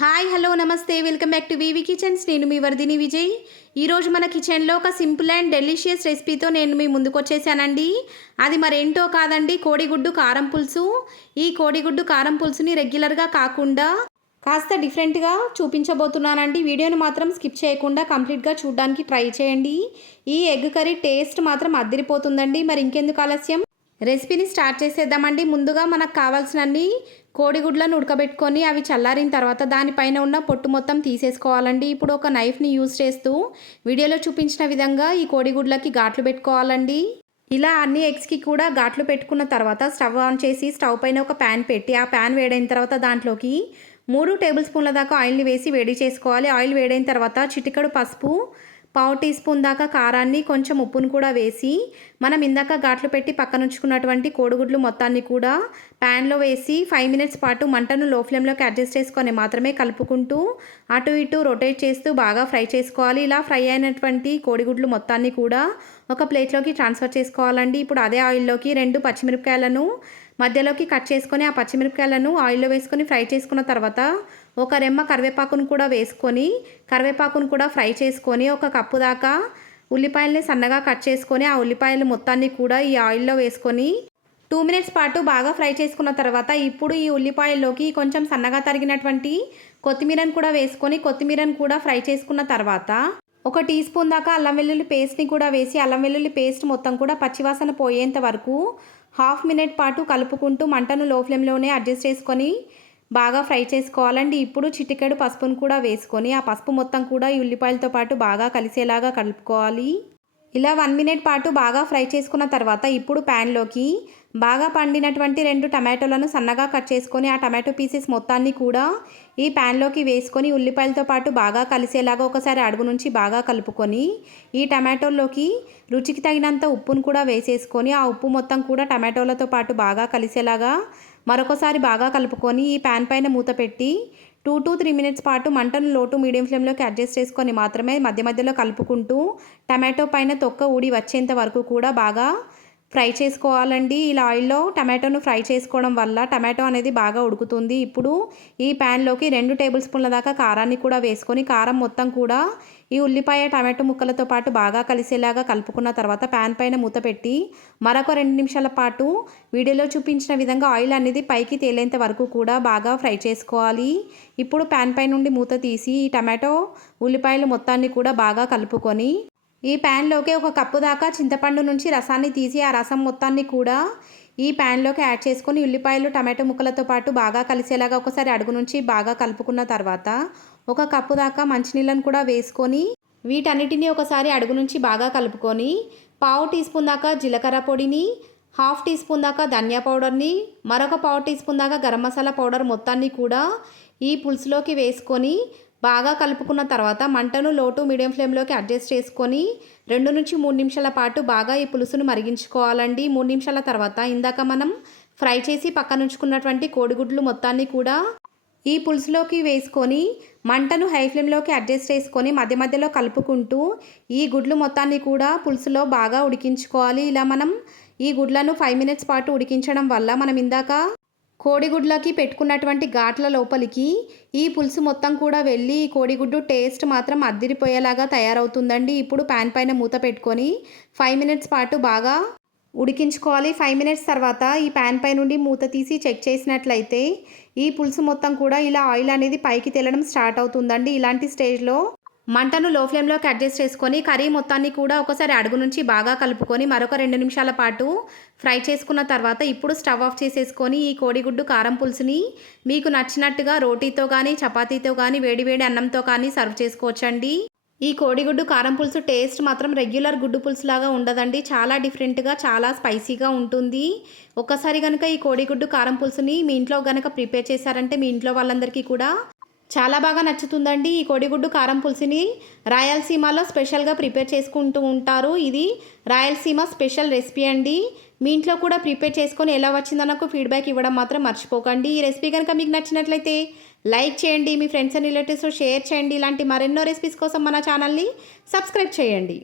Hi hello నమస్తే. Welcome back to VV kitchens. నేను మీ వర్ధిని విజయ్. ఈరోజు మన కిచెన్లో ఒక సింపుల్ అండ్ డెలిషియస్ రెసిపీతో నేను మీ ముందుకు వచ్చేసానండి. అది మరేంటో కాదండి కోడిగుడ్డు కారం పులుసు. ఈ కోడిగుడ్డు కారం పులుసుని రెగ్యులర్గా కాకుండా కాస్త డిఫరెంట్గా చూపించబోతున్నానండి. వీడియోని మాత్రం స్కిప్ చేయకుండా కంప్లీట్గా చూడడానికి ట్రై చేయండి. ఈ ఎగ్ కర్రీ టేస్ట్ మాత్రం అద్దరిపోతుందండి మరి ఇంకెందుకు ఆలస్యం? రెసిపీని స్టార్ట్ చేసేద్దామండి. ముందుగా మనకు కావాల్సినన్ని కోడిగుడ్లను ఉడకబెట్టుకొని అవి చల్లారిన తర్వాత దానిపైన ఉన్న పొట్టు మొత్తం తీసేసుకోవాలండి. ఇప్పుడు ఒక నైఫ్ని యూజ్ చేస్తూ వీడియోలో చూపించిన విధంగా ఈ కోడిగుడ్లకి ఘాట్లు పెట్టుకోవాలండి. ఇలా అన్ని ఎగ్స్కి కూడా ఘాట్లు పెట్టుకున్న తర్వాత స్టవ్ ఆన్ చేసి స్టవ్ పైన ఒక ప్యాన్ పెట్టి ఆ ప్యాన్ వేడైన తర్వాత దాంట్లోకి మూడు టేబుల్ స్పూన్ల దాకా ఆయిల్ని వేసి వేడి చేసుకోవాలి. ఆయిల్ వేడైన తర్వాత చిటికడు పసుపు పావు టీ స్పూన్ దాకా కారాన్ని కొంచెం ఉప్పును కూడా వేసి మనం ఇందాక ఘాట్లు పెట్టి పక్కన ఉంచుకున్నటువంటి కోడిగుడ్లు మొత్తాన్ని కూడా ప్యాన్లో వేసి ఫైవ్ మినిట్స్ పాటు మంటను లో ఫ్లేమ్లోకి అడ్జస్ట్ చేసుకొని మాత్రమే కలుపుకుంటూ అటు ఇటు రొటేట్ చేస్తూ బాగా ఫ్రై చేసుకోవాలి. ఇలా ఫ్రై అయినటువంటి కోడిగుడ్లు మొత్తాన్ని కూడా ఒక ప్లేట్లోకి ట్రాన్స్ఫర్ చేసుకోవాలండి. ఇప్పుడు అదే ఆయిల్లోకి రెండు పచ్చిమిరపకాయలను మధ్యలోకి కట్ చేసుకొని ఆ పచ్చిమిరపకాయలను ఆయిల్లో వేసుకొని ఫ్రై చేసుకున్న తర్వాత ఒక రెమ్మ కరివేపాకును కూడా వేసుకొని కరివేపాకును కూడా ఫ్రై చేసుకొని ఒక కప్పు దాకా ఉల్లిపాయలని సన్నగా కట్ చేసుకొని ఆ ఉల్లిపాయలు మొత్తాన్ని కూడా ఈ ఆయిల్లో వేసుకొని టూ మినిట్స్ పాటు బాగా ఫ్రై చేసుకున్న తర్వాత ఇప్పుడు ఈ ఉల్లిపాయల్లోకి కొంచెం సన్నగా తరిగినటువంటి కొత్తిమీరను కూడా వేసుకొని కొత్తిమీరను కూడా ఫ్రై చేసుకున్న తర్వాత ఒక టీ స్పూన్ దాకా అల్లం వెల్లుల్లి పేస్ట్ని కూడా వేసి అల్లం వెల్లుల్లి పేస్ట్ మొత్తం కూడా పచ్చివాసన పోయేంత వరకు హాఫ్ మినిట్ పాటు కలుపుకుంటూ మంటను లో ఫ్లేమ్లోనే అడ్జస్ట్ చేసుకొని బాగా ఫ్రై చేసుకోవాలండి. ఇప్పుడు చిటికెడు పసుపును కూడా వేసుకొని ఆ పసుపు మొత్తం కూడా ఈ ఉల్లిపాయలతో పాటు బాగా కలిసేలాగా కలుపుకోవాలి. ఇలా వన్ మినిట్ పాటు బాగా ఫ్రై చేసుకున్న తర్వాత ఇప్పుడు ప్యాన్లోకి బాగా పండినటువంటి రెండు టమాటోలను సన్నగా కట్ చేసుకొని ఆ టమాటో పీసెస్ మొత్తాన్ని కూడా ఈ ప్యాన్లోకి వేసుకొని ఉల్లిపాయలతో పాటు బాగా కలిసేలాగా ఒకసారి అడుగు నుంచి బాగా కలుపుకొని ఈ టమాటోల్లోకి రుచికి తగినంత ఉప్పును కూడా వేసేసుకొని ఆ ఉప్పు మొత్తం కూడా టమాటోలతో పాటు బాగా కలిసేలాగా మరొకసారి బాగా కలుపుకొని ఈ ప్యాన్ పైన మూత పెట్టి టూ టు త్రీ మినిట్స్ పాటు మంటను లోటు మీడియం ఫ్లేమ్లోకి అడ్జస్ట్ చేసుకొని మాత్రమే మధ్య మధ్యలో కలుపుకుంటూ టమాటో పైన తొక్క ఊడి వచ్చేంత వరకు కూడా బాగా ఫ్రై చేసుకోవాలండి. ఇలా ఆయిల్లో టమాటోను ఫ్రై చేసుకోవడం వల్ల టమాటో అనేది బాగా ఉడుకుతుంది. ఇప్పుడు ఈ ప్యాన్లోకి రెండు టేబుల్ స్పూన్ల దాకా కారాన్ని కూడా వేసుకొని కారం మొత్తం కూడా ఈ ఉల్లిపాయ టమాటో ముక్కలతో పాటు బాగా కలిసేలాగా కలుపుకున్న తర్వాత ప్యాన్ పైన మూత పెట్టి మరొక రెండు నిమిషాల పాటు వీడియోలో చూపించిన విధంగా ఆయిల్ అనేది పైకి తేలేంత వరకు కూడా బాగా ఫ్రై చేసుకోవాలి. ఇప్పుడు ప్యాన్ పై నుండి మూత తీసి ఈ టమాటో ఉల్లిపాయలు మొత్తాన్ని కూడా బాగా కలుపుకొని ఈ ప్యాన్లోకి ఒక కప్పు దాకా చింతపండు నుంచి రసాన్ని తీసి ఆ రసం మొత్తాన్ని కూడా ఈ ప్యాన్లోకి యాడ్ చేసుకొని ఉల్లిపాయలు టమాటో ముక్కలతో పాటు బాగా కలిసేలాగా ఒకసారి అడుగు నుంచి బాగా కలుపుకున్న తర్వాత ఒక కప్పు దాకా మంచినీళ్ళను కూడా వేసుకొని వీటన్నిటిని ఒకసారి అడుగు నుంచి బాగా కలుపుకొని పావు టీ స్పూన్ దాకా జీలకర్ర పొడిని హాఫ్ టీ స్పూన్ దాకా ధనియా పౌడర్ని మరొక పావు టీ స్పూన్ దాకా గరం మసాలా పౌడర్ మొత్తాన్ని కూడా ఈ పులుసులోకి వేసుకొని బాగా కలుపుకున్న తర్వాత మంటను లోటు మీడియం ఫ్లేమ్లోకి అడ్జస్ట్ చేసుకొని రెండు నుంచి మూడు నిమిషాల పాటు బాగా ఈ పులుసును మరిగించుకోవాలండి. మూడు నిమిషాల తర్వాత ఇందాక మనం ఫ్రై చేసి పక్కన ఉంచుకున్నటువంటి కోడిగుడ్లు మొత్తాన్ని కూడా ఈ పులుసులోకి వేసుకొని మంటను హై ఫ్లేమ్లోకి అడ్జస్ట్ చేసుకొని మధ్య మధ్యలో కలుపుకుంటూ ఈ గుడ్లు మొత్తాన్ని కూడా పులుసులో బాగా ఉడికించుకోవాలి. ఇలా మనం ఈ గుడ్లను ఫైవ్ మినిట్స్ పాటు ఉడికించడం వల్ల మనం ఇందాక కోడిగుడ్లకి పెట్టుకున్నటువంటి ఘాట్ల లోపలికి ఈ పులుసు మొత్తం కూడా వెళ్ళి ఈ కోడిగుడ్డు టేస్ట్ మాత్రం అద్దిరిపోయేలాగా తయారవుతుందండి. ఇప్పుడు ప్యాన్ పైన మూత పెట్టుకొని ఫైవ్ మినిట్స్ పాటు బాగా ఉడికించుకోవాలి. ఫైవ్ మినిట్స్ తర్వాత ఈ ప్యాన్ పై నుండి మూత తీసి చెక్ చేసినట్లయితే ఈ పులుసు మొత్తం కూడా ఇలా ఆయిల్ అనేది పైకి తేలడం స్టార్ట్ అవుతుందండి. ఇలాంటి స్టేజ్లో మంటను లో ఫ్లేమ్లోకి అడ్జస్ట్ చేసుకొని కర్రీ మొత్తాన్ని కూడా ఒకసారి అడుగు నుంచి బాగా కలుపుకొని మరొక రెండు నిమిషాల పాటు ఫ్రై చేసుకున్న తర్వాత ఇప్పుడు స్టవ్ ఆఫ్ చేసేసుకొని ఈ కోడిగుడ్డు కారం పులుసుని మీకు నచ్చినట్టుగా రోటీతో కానీ చపాతీతో కానీ వేడివేడి అన్నంతో కానీ సర్వ్ చేసుకోవచ్చండి. ఈ కోడిగుడ్డు కారం పులుసు టేస్ట్ మాత్రం రెగ్యులర్ గుడ్డు పులుసు లాగా ఉండదండి. చాలా డిఫరెంట్గా చాలా స్పైసీగా ఉంటుంది. ఒక్కసారి కనుక ఈ కోడిగుడ్డు కారం పులుసుని మీ ఇంట్లో కనుక ప్రిపేర్ చేశారంటే మీ ఇంట్లో వాళ్ళందరికీ కూడా చాలా బాగా నచ్చుతుందండి ఈ కోడిగుడ్డు కారం పులుసుని. రాయలసీమలో స్పెషల్గా ప్రిపేర్ చేసుకుంటూ ఉంటారు. ఇది రాయలసీమ స్పెషల్ రెసిపీ అండి. మీ ఇంట్లో కూడా ప్రిపేర్ చేసుకొని ఎలా వచ్చిందో నాకు ఫీడ్బ్యాక్ ఇవ్వడం మాత్రం మర్చిపోకండి. ఈ రెసిపీ కనుక మీకు నచ్చినట్లయితే లైక్ చేయండి మీ ఫ్రెండ్స్ అండ్ రిలేటివ్స్ షేర్ చేయండి. ఇలాంటి మరెన్నో రెసిపీస్ కోసం మన ఛానల్ని సబ్స్క్రైబ్ చేయండి.